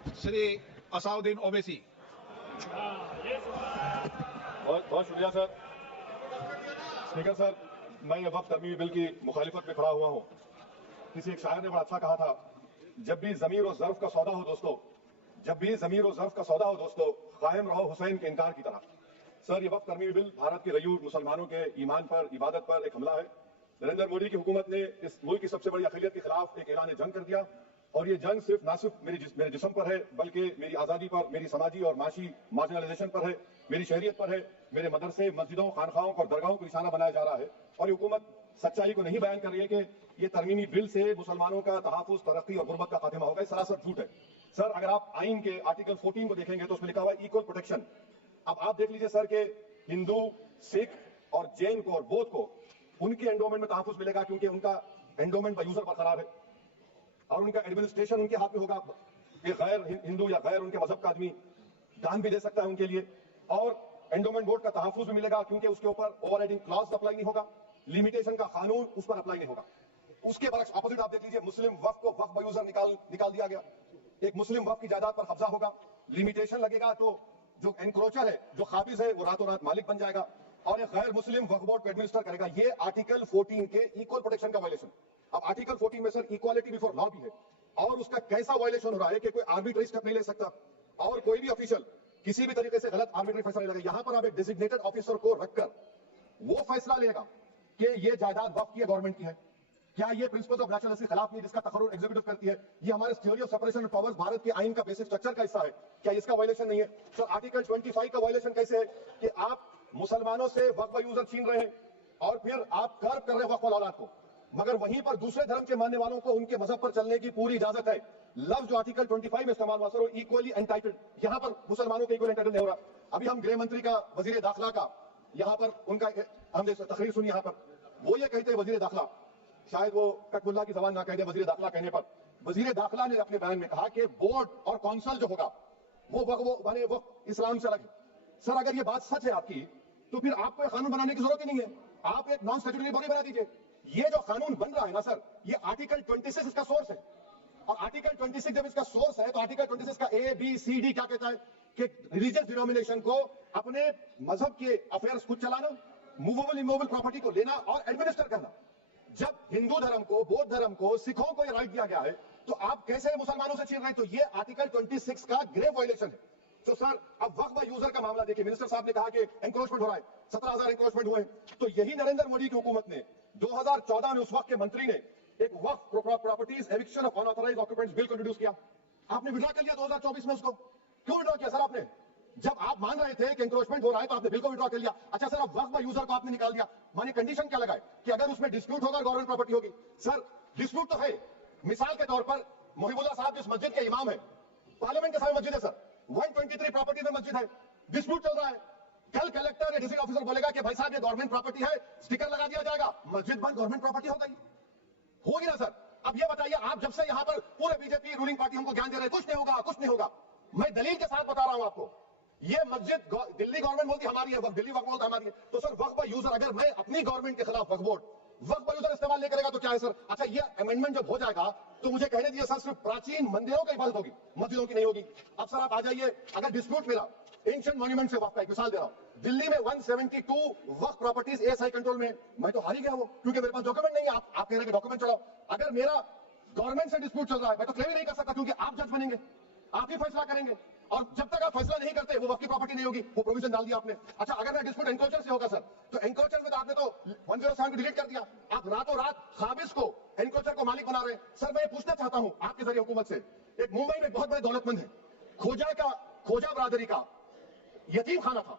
श्री असाउद्दीन ओवैसी। बहुत बहुत शुक्रिया सर। स्पीकर सर, मैं ये वक्त तरमीमी बिल की मुखालिफत में खड़ा हुआ हूँ। किसी एक शायर ने बड़ा अच्छा कहा था, जब भी ज़मीर और ज़र्फ का सौदा हो दोस्तों, जब भी ज़मीर और ज़र्फ का सौदा हो दोस्तों, कायम रहो हुसैन के इनकार की तरह। सर, ये वक्त तरमीमी बिल भारत के गयूर मुसलमानों के ईमान पर, इबादत पर एक हमला है। नरेंद्र मोदी की हुकूमत ने इस मुल्क की सबसे बड़ी अक़लियत के खिलाफ एक ऐलान जंग कर दिया, और ये जंग सिर्फ ना सिर्फ मेरे जिस्म पर है, बल्कि मेरी आज़ादी पर, मेरी समाजी और माशी मार्जिनलाइजेशन पर है, मेरी शहरियत पर है, मेरे मदरसे, मस्जिदों, खानखाओं और दरगाहों को निशाना बनाया जा रहा है। और ये हुकूमत सच्चाई को नहीं बयान कर रही है कि ये तरमीमी बिल से मुसलमानों का तहफ़्फ़ुज़, तरक्की और गुर्बत का खात्मा होगा। सरासर झूठ है। सर, अगर आप आइन के आर्टिकल 14 को देखेंगे तो उसमें लिखा हुआ है इक्वल प्रोटेक्शन। अब आप देख लीजिए सर कि हिंदू, सिख और जैन को और बौद्ध को उनके एंडोमेंट में तहफ़्फ़ुज़ मिलेगा, क्योंकि उनका एंडोमेंट बाय यूजर बरकरार है और उनका एडमिनिस्ट्रेशन उनके हाथ में होगा। एक गैर हिंदू या गैर उनके मजहब का आदमी दान भी दे सकता है उनके लिए, और एंडोमेंट बोर्ड का तहफ़्फ़ुज़ भी मिलेगा, क्योंकि उसके ऊपर ओवरराइडिंग क्लॉज अप्लाई नहीं होगा, लिमिटेशन का कानून उस पर अप्लाई नहीं होगा। उसके बरक्स ऑपोजिट आप देख लीजिए, मुस्लिम वक्फ को वक्फ बाय यूजर निकाल दिया गया। एक मुस्लिम वक्फ की जायदाद पर कब्जा होगा, लिमिटेशन लगेगा, तो जो एनक्रोचर है, जो खाबिज है, वो रातों रात मालिक बन जाएगा और एक गैर मुस्लिम वक्फ बोर्ड को एडमिनिस्टर करेगा। ये आर्टिकल 14 के इक्वल प्रोटेक्शन का वायलेशन। अब आर्टिकल 14 में सर इक्वालिटी बिफोर लॉ भी है, और उसका कैसा वायलेशन हो रहा है कि कोई आर्बिट्री स्टेप नहीं ले सकता और कोई भी ऑफिशियल किसी भी तरीके से गलत आर्बिट्री फैसला नहीं लेगा। यहां पर आप एक डेजिग्नेटेड ऑफिसर को रखकर वो फैसला लेगा कि ये जायदाद वक्फ की है, गवर्नमेंट की है। क्या ये प्रिंसिपल्स ऑफ नेशनल के खिलाफ नहीं, जिसका तकर्रुर एग्जीक्यूटिव करती है? ये हमारे theory of separation of powers, Bharat के आइन का बेसिक स्ट्रक्चर का हिस्सा है। क्या इसका वायलेशन नहीं है? सर, आर्टिकल 25 का वायलेशन कैसे है कि आप मुसलमानों से वक्फ यूजर छीन रहे हैं और फिर आप कर्व कर रहे हैं वक्फ औलाद को, मगर वहीं पर दूसरे धर्म के मानने वालों को उनके मजहब पर चलने की पूरी इजाजत है। लफ्ज जो आर्टिकल 25 में इस्तेमाल हुआ सर, वो इक्वली एंटाइटल्ड, यहां पर मुसलमानों के इक्वली एंटाइटल्ड नहीं हो रहा। अभी हम गृह मंत्री का, वजीर दाखिला का, यहां पर उनका हमने तकरीर सुनी, यहां पर वो ये कहते हैं, वजीर दाखिला, शायद वो कटमुल्ला की जबान ना कह दे, वजीर दाखिला कहने पर वजीर दाखिला ने अपने बयान में कहा कि बोर्ड और काउंसिल जो होगा वो इस्लाम से अलग है। सर, अगर ये बात सच है आपकी, तो फिर आपको कानून बनाने की जरूरत ही नहीं है, आप एक नॉन स्टैट्यूटरी बॉडी बना दीजिए। ये जो कानून बन रहा है ना सर, ये आर्टिकल 26 इसका सोर्स है, और आर्टिकल 26 जब इसका सोर्स है तो आर्टिकल 26 का ABCD क्या कहता है कि रिलीजियस डिनोमिनेशन को अपने मजहब के अफेयर्स खुद चलाना, मूवेबल इमूवेबल प्रॉपर्टी को लेना और एडमिनिस्टर करना। जब हिंदू धर्म को, बौद्ध धर्म को, सिखों को यह राइट दिया गया है, तो आप कैसे मुसलमानों से छीन रहे हैं? तो ये आर्टिकल 26 का ग्रेव वायलेशन है। तो सर, अब वक्फ बाय यूजर का मामला देखिए, मिनिस्टर साहब ने कहा कि एंक्रोचमेंट हो रहा है, 17,000 एंक्रोचमेंट हुए। तो यही नरेंद्र मोदी की हुकूमत ने 2014 में, उस वक्त के मंत्री ने एक Waqf properties eviction of unauthorised occupants bill को इंट्रोड्यूस किया। आपने विड्रॉ कर लिया 2024 में उसको। क्यों विड्रॉ किया सर आपने? जब आप मान रहे थे कि एंक्रोचमेंट हो रहा है तो आपने बिल को विड्रॉ कर लिया। अच्छा सर, अब वक्फ बाय यूजर को आपने निकाल दिया, माने कंडीशन क्या लगाए कि अगर उसमें डिस्प्यूट होगा गवर्नमेंट प्रॉपर्टी होगी। सर, डिस्प्यूट तो है। मिसाल के तौर पर मोहिबुल्लाह साहब जिस मस्जिद के इमाम है, पार्लियामेंट के सामने मस्जिद है सर, 123 प्रॉपर्टी में मस्जिद है, डिस्प्यूट चल रहा है। कल कलेक्टर या डिस्ट्रिक्ट ऑफिसर बोलेगा कि भाई साहब ये गवर्नमेंट प्रॉपर्टी है, स्टिकर लगा दिया जाएगा, मस्जिद बंद, गवर्नमेंट प्रॉपर्टी हो गई, होगी ना सर? अब ये बताइए, आप जब से यहां पर पूरे बीजेपी रूलिंग पार्टी हमको ज्ञान दे रहे हैं, कुछ नहीं होगा, कुछ नहीं होगा। मैं दलील के साथ बता रहा हूं आपको, ये मस्जिद दिल्ली गवर्नमेंट बोलती हमारी है, दिल्ली वक्फ बोर्ड हमारी है। तो सर, वक्फ बाय यूजर, अगर मैं अपनी गवर्नमेंट के खिलाफ वक्फ बोर्ड वक्फ बाय यूजर इस्तेमाल नहीं करेगा तो क्या है सर? अच्छा, ये अमेंडमेंट जब हो जाएगा तो मुझे कहने दीजिए सर, सिर्फ प्राचीन मंदिरों की इबादत होगी, मस्जिदों की नहीं होगी। अब सर आप आ जाइए, अगर डिस्प्यूट मेरा एंशिएंट मॉन्यूमेंट से वक्फ का, एक मिसाल दे रहा हूं, दिल्ली में 172 वक्फ प्रॉपर्टीज ASI कंट्रोल में, मैं तो हार ही गया वो, क्योंकि मेरे पास डॉक्यूमेंट नहीं है। आप कह रहे हैं डॉक्यूमेंट चढ़ाओ। अगर मेरा गवर्नमेंट से डिस्प्यूट चल रहा है, मैं तो क्लेम ही नहीं कर सकता, क्योंकि आप जज बनेंगे, आप ही फैसला करेंगे, और जब तक आप फैसला नहीं करते वो वक्फ की प्रॉपर्टी नहीं होगी। वो प्रोविजन डाल दिया आपने। अच्छा, अगर मैं डिस्प्यूट एनक्रोचर से होगा सर, तो एनक्रोचर में तो आपने तो 107 को डिलीट कर दिया। आप रातों रात खाबिज को, एनक्रोचर को मालिक बना रहे हैं। सर, मैं पूछना चाहता हूं आपके जरिए हुकूमत से, एक मुंबई में बहुत बड़े दौलतमंद है, खोजा बरादरी का यतीम खाना था,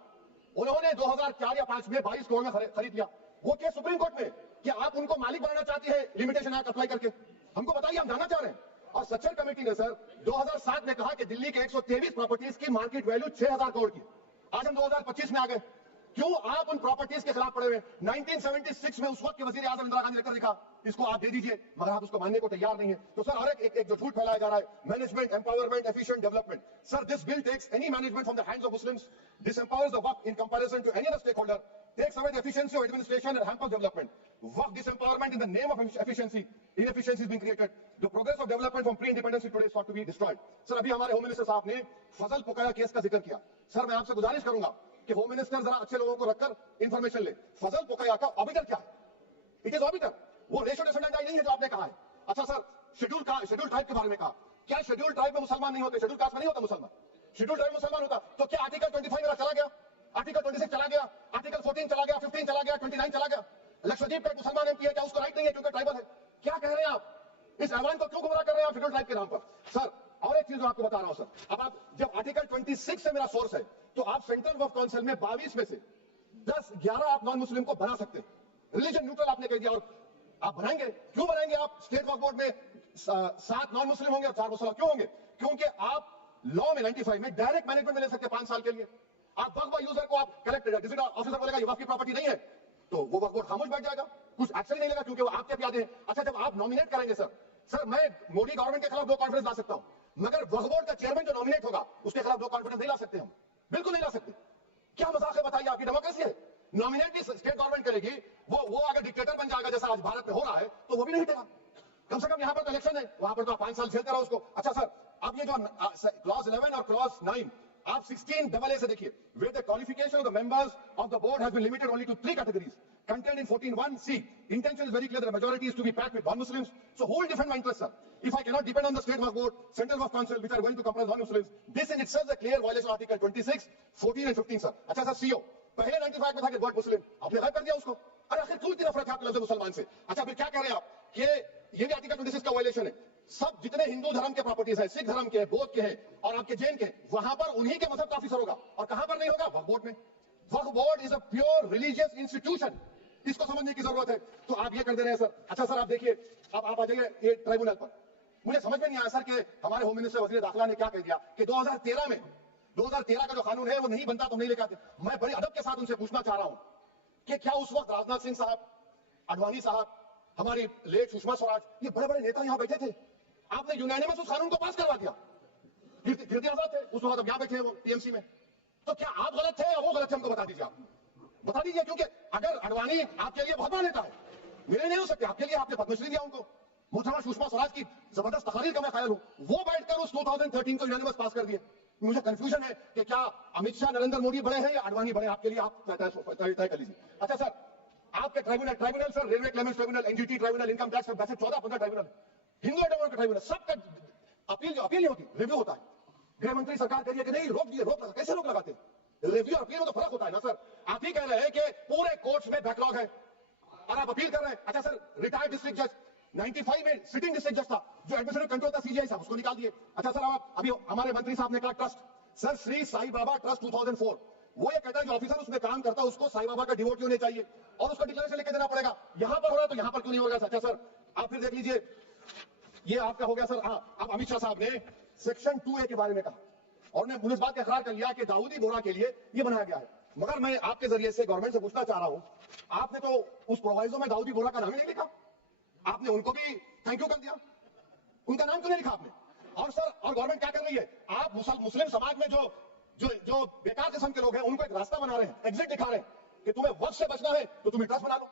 उन्होंने 2004 या 5 में 22 करोड़ में खरीद लिया। वो केस सुप्रीम कोर्ट में कि आप उनको मालिक बनाना चाहती है लिमिटेशन एक्ट अप्लाई करके, हमको बताइए, हम जानना चाह रहे हैं। और सच्चर कमेटी ने सर 2007 में कहा कि दिल्ली के 123 प्रॉपर्टीज की मार्केट वैल्यू 6,000 करोड़ की। आज हम 2025 में आ गए, क्यों आप उन प्रॉपर्टीज के खिलाफ पड़े हुए? 1976 में उस वक्त के वजीर आजम इंदिरा गांधी ने लेकर देखा, इसको आप दे दीजिए, मगर आप उसको मानने को तैयार नहीं है। तो सर, और एक जो झूठ फैलाया जा रहा है, management, empowerment, efficient development. Sir, this bill takes any management from the hands of Muslims, disempowers the Waqf in comparison to any other stakeholder, takes away the efficiency of administration and hampers development. Work disempowerment in the name of efficiency. Inefficiency is being created. The progress of development from pre-independence today is sought to be destroyed. Sir अभी हमारे home minister साहब ने फजल पुकाया case का जिक्र किया. Sir मैं आपसे गुजारिश करूंगा कि होम मिनिस्टर जरा अच्छे लोगों को रखकर इंफॉर्मेशन ले. फजल पुकाया का ऑबिटर क्या है? It is obiter. वो रेशियो डिफेंडेंट आई नहीं है जो आपने कहा है. अच्छा सर, शेड्यूल ट्राइब के बारे में कहा. क्या शेड्यूल ट्राइब में मुसलमान नहीं होते? शेड्यूल कास्ट में नहीं होता मुसलमान. शेड्यूल ट्राइब मुसलमान होता तो क्या आर्टिकल 25 मेरा चला गया? आर्टिकल 26 चला गया, आर्टिकल 14 चला गया, 15 चला गया, 29 चला गया. लक्षद्वीप का एक मुसलमान एमपी है, क्या उसको राइट नहीं है क्योंकि ट्राइबल है? क्या कह रहे हैं आप? इस ऐवान को क्यों गुमराह कर रहे हैं आप शेड्यूल ट्राइब के नाम पर? सर और एक चीज जो आपको बता रहा हूं सर, अब आप जब आर्टिकल 26 से मेरा सोर्स है तो आप सेंट्रल वक्फ काउंसिल में 22 में से 10-11 आप नॉन मुस्लिम को बना सकते हैं. रिलीजन न्यूट्रल आपने कह दिया और आप बनाएंगे. क्यों बनाएंगे आप? स्टेट वक्फ बोर्ड में 7 नॉन मुस्लिम होंगे और 4 मुसलमान. क्यों होंगे? क्योंकि आप लॉ में 95 में डायरेक्ट मैनेजमेंट में ले सकते हैं 5 साल के लिए. आप वक्फ यूजर को आप कलेक्ट डिस्ट्रिक्ट ऑफिसर बोलेगा ये वक्फ की प्रॉपर्टी नहीं है तो वो वक्फ बोर्ड खामोश बैठ जाएगा, कुछ एक्शन नहीं लेगा क्योंकि वो आपके प्यादे हैं. अच्छा जब आप नॉमिनेट करेंगे सर मैं मोदी गवर्नमेंट के खिलाफ नो कॉन्फिडेंस ला सकता हूं, मगर वक्फ बोर्ड का चेयरमैन जो नॉमिनेट होगा उसके खिलाफ नो कॉन्फिडेंस नहीं ला सकते हम. बिल्कुल नहीं ला सकते. क्या मजाक है बताइए? आपकी डेमोक्रेसी है. नॉमिनेट भी स्टेट गवर्नमेंट करेगी. वो अगर डिक्टेटर बन जाएगा जैसा आज भारत में हो रहा है तो वो भी नहीं हटेगा. कम से कम यहां पर तो इलेक्शन है, वहां पर तो 5 साल झेलते रहो उसको. अच्छा सर, अब ये जो क्लॉज 11 और क्लॉज 9 आप 16AA से देखिए, where the qualification of the members of the board has been limited only to 3 categories contained in 14(1)(c). Intention is very clear that the majority is to be packed with non-Muslims. So who will defend my interests, sir? If I cannot depend on the state waqf board, central waqf council, which are going to comprise non-Muslims, this in itself is a clear violation of Article 26, 14 and 15, sir. अच्छा sir, CO पहले 95 में था कि God मुस्लिम, आपने गायब कर दिया उसको. अरे आखिर क्यों इतनी नफरत है आपके लफ्ज़ मुसलमान से? अच्छा फिर क्या कह रहे हैं आप कि ये भी आर्टिकल 26 का वायलेशन है? सब जितने हिंदू धर्म के प्रॉपर्टीज है, सिख धर्म के, बौद्ध के हैं और आपके जैन के, वहां पर उन्हीं के मजहब का ऑफिसर होगा. और कहां पर नहीं होगा? वक्फ बोर्ड में. Waqf board is a pure religious institution. इसको समझने की जरूरत है. तो आप ये कर दे रहे हैं सर. अच्छा सर आप देखिए, अब आप आ जाइए ये ट्राइब्यूनल पर. मुझे समझ में नहीं आया सर कि हमारे होम मिनिस्टर वजीर दाखिला ने क्या कह दिया कि 2013 का जो कानून है वो नहीं बनता तो नहीं लेकर आते. मैं बड़े अदब के साथ उनसे पूछना चाह रहा हूं कि क्या उस वक्त राजनाथ सिंह साहब, अडवाणी साहब, हमारी लेट सुषमा स्वराज, ये बड़े बड़े नेता यहां बैठे थे? आपने यूनानिमस उस कानून को पास करवा दिया. कीर्ति आजाद थे उस वक्त, अब यहां बैठे हैं वो टीएमसी में. तो क्या आप गलत थे या वो गलत थे? हमको बता दीजिए. आप बता दीजिए, क्योंकि अगर अडवाणी आपके लिए बहुत बड़ा नेता है, मेरे नहीं हो सकते, आपके लिए आपने पद्मश्री दिया उनको. मोहतरमा सुषमा स्वराज की जबरदस्त तकरीर का मैं ख्याल हूं, वो बैठकर उस 2013 को यूनानिमस पास कर दिए. मुझे कंफ्यूजन है कि क्या अमित शाह नरेंद्र मोदी बड़े हैं या अडवाणी बड़े हैं? आपके लिए आप तय कर लीजिए. अच्छा सर, आपके tribunal sir, railway Clements tribunal, NGT tribunal, income tax, वैसे 14-15 ट्राइब्यूनल, हिंदू एडवोकेट का ट्राइब्यूनल, सबका अपील नहीं होती, रिव्यू होता है. गृह मंत्री सरकार कह रही है कि नहीं रोक दिए, रोक कैसे रोक लगाते? रिव्यू और अपील में तो फर्क होता है ना सर. आप ही कह रहे हैं कि पूरे कोर्ट्स में बैकलॉग है और आप अपील कर रहे हैं. अच्छा सर, रिटायर्ड डिस्ट्रिक्ट जज 95 में सिटिंग डिस्ट्रिक्ट जज था, जो एडमिनिस्ट्रेटिव कंट्रोल था सीजीआई साहब, उसको निकाल दिए. अच्छा सर, आप अभी हमारे मंत्री साहब ने कहा trust, sir Shri Sai Baba trust 2004, वो ये कहता है जो ऑफिसर उसमें काम करता है उसको साई बाबा का डिवोटी होने चाहिए और उसको डिक्लेरेशन लेके देना पड़ेगा. यहां पर हो रहा है तो यहां पर क्यों नहीं होगा? अच्छा सर, आप फिर देख लीजिए, ये आपका हो गया सर. हाँ, अब अमित शाह साहब ने सेक्शन 2A के बारे में कहा और ने इस बात का इकरार कर लिया कि दाऊदी बोरा के लिए ये बनाया गया है. मगर मैं आपके जरिए से गवर्नमेंट से पूछना चाह रहा हूं, आपने तो उस प्रोवाइजो में दाऊदी बोरा का नाम ही नहीं लिखा. आपने उनको भी थैंक यू कर दिया, उनका नाम क्यों नहीं लिखा आपने? और सर, और गवर्नमेंट क्या कर रही है? आप मुस्लिम समाज में जो बेकार किस्म के लोग हैं उनको एक रास्ता बना रहे हैं, एग्जिट दिखा रहे हैं कि तुम्हें वक्त से बचना है तो तुम ट्रस्ट बना लो.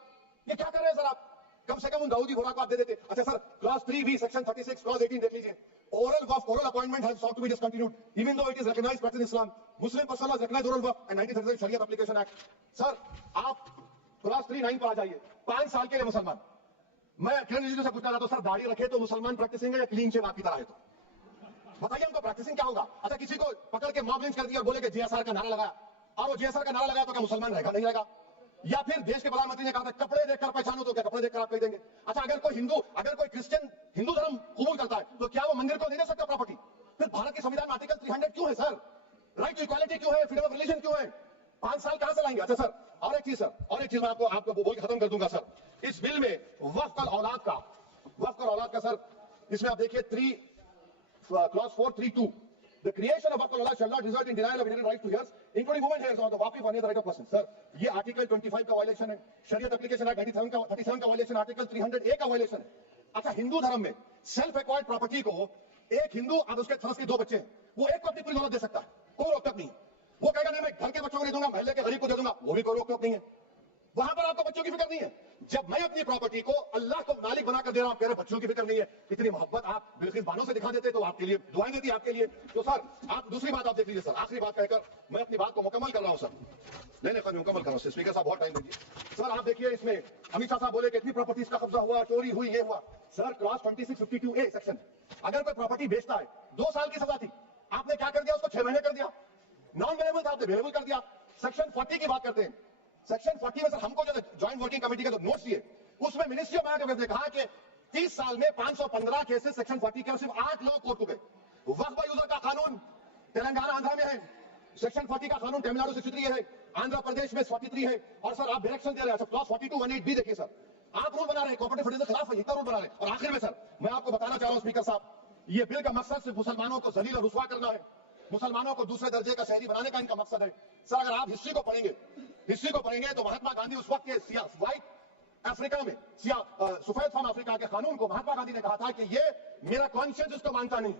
ये क्या कर रहे हैं सर आप? कम से कम उन दाऊदी बोरा को आप दे देते. अच्छा sir, clause 3B section 36 clause 18 देख लीजिए. Oral appointment has sought to be discontinued, even though it is recognized practice in Islam. Muslim person has recognized oral waqf and 1937 Sharia Application Act. Sir, आप class 3-9 पर आ जाइए. 5 साल के लिए मुसलमान. मैं किरण रिजिजू से पूछना चाहता हूं, सर दाढ़ी रखे तो मुसलमान प्रैक्टिसिंग है या क्लीन शेव आपकी तरह है? तो बताइए हमको, प्रैक्टिसिंग क्या होगा? अच्छा, किसी को पकड़ के मॉब लिंच कर दिया और बोले कि जीएसआर का नारा लगाया, और वो जीएसआर का नारा लगाया तो क्या मुसलमान रहेगा? नहीं रहेगा. या फिर देश के प्रधानमंत्री ने कहा था कपड़े देखकर पहचानो, तो क्या कपड़े देखकर आप कह देंगे? अच्छा, अगर कोई क्रिश्चियन हिंदू धर्म कबूल करता है तो क्या वो मंदिर को नहीं दे सकता प्रॉपर्टी? फिर भारत के संविधान में आर्टिकल 300 क्यों है सर? राइट टू इक्वालिटी क्यों है? फ्रीडम ऑफ रिलीजन क्यों है? 5 साल कहां से लाएंगे? अच्छा सर, और एक चीज मैं आपको बोल के खत्म कर दूंगा सर. इस बिल में वक्फ और औलाद का सर, इसमें आप देखिए clause 432, The creation of waqf al-awlad shall not result in denial of inherent rights to heirs, including women heirs or the waqif or any other right of person. Sir, ये article 25 का violation है. शरीयत application act 37 का violation, article 300A का violation है. अच्छा, हिंदू धर्म में सेल्फ एक्वायर्ड प्रॉपर्टी को एक हिंदू अब उसके फर्ज के 2 बच्चे हैं, वो एक को अपनी पूरी दौलत दे सकता है, कोई रोक टोक नहीं. वो कहेगा नहीं मैं घर के बच्चों को नहीं दूंगा, महल्ले के गरीब को दे दूंगा, वो भी कोई रोक टोक नहीं है. वहां पर आपको बच्चों की फिक्र नहीं है। जब मैं अपनी प्रॉपर्टी को अल्लाह को मालिक बनाकर दे रहा हूं, आप कह रहे हैं बच्चों की फिक्र नहीं है। इतनी मोहब्बत आप बिल्किस बानो से दिखा देते तो आपके लिए दुआएं देती आपके लिए। तो सर आप दूसरी बात आप देख लीजिए सर, आखिरी बात कहकर मैं अपनी बात को मुकम्मल कर रहा हूं सर। नहीं खैर मुकम्मल कर रहा हूं, स्पीकर साहब बहुत टाइम दीजिए। सर आप देखिए इसमें अमित शाह साहब बोले कि इतनी प्रॉपर्टीज का कब्जा हुआ, चोरी हुई, ये हुआ। सर क्लॉज 2652A सेक्शन, अगर कोई प्रॉपर्टी बेचता है 2 साल की सजा थी, आपने क्या कर दिया, उसको 6 महीने कर दिया। नॉन वेलेबल था, आपने वेलेबल कर दिया। सेक्शन 40 की बात करते हैं, सेक्शन 40 में सर हमको जो ज्वाइंट वर्किंग कमेटी के जो नोट्स दिए, उसमें मिनिस्ट्री ऑफ बायोटेक्नोलॉजी ने कहा कि 30 साल में 515 केसेस सेक्शन 40 के, और सिर्फ 8 लोग कोर्ट को गए। वक्फ यूजर का कानून तेलंगाना आंध्रा में है, सेक्शन 40 का कानून तमिलनाडु 63 है, आंध्र प्रदेश में 43 है, और सर आप डायरेक्शन दे रहे हैं। क्लॉज 4218B देखिए सर, आप रूल बना रहे हैं, कॉर्पोरेट फेडरलिज्म के खिलाफ इतना रूल बना रहे हैं। और आखिर में सर मैं आपको बताना चाह रहा हूं स्पीकर साहब, ये बिल का मकसद सिर्फ मुसलमानों को जलील और रुसवा करना है, मुसलमानों को दूसरे दर्जे का शहरी बनाने का इनका मकसद है। सर अगर आप हिस्ट्री को पढ़ेंगे तो महात्मा गांधी उस वक्त के व्हाइट अफ्रीका में सफेद फार्म अफ्रीका के कानून को महात्मा गांधी ने कहा था कि ये मेरा कॉन्शियस इसको मानता नहीं,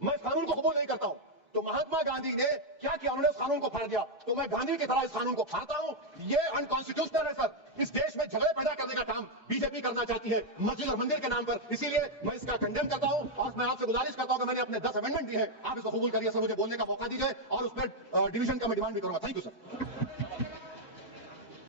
मैं इस कानून को कबूल नहीं करता हूं। तो महात्मा गांधी ने क्या किया, उन्होंने इस कानून को फाड़ दिया। तो मैं गांधी की तरह इस कानून को फाड़ता हूं। ये अनकॉन्स्टिट्यूशनल है सर। इस देश में झगड़े पैदा करने का काम बीजेपी करना चाहती है मस्जिद और मंदिर के नाम पर, इसीलिए मैं इसका कंडेम करता हूं। और मैं आपसे गुजारिश करता हूं कि मैंने अपने 10 अमेंडमेंट दिए हैं, आप इसको कबूल करिए सर, मुझे बोलने का मौका दीजिए, और उस पर डिवीजन का मैं डिमांड भी करूंगा। Thank you sir.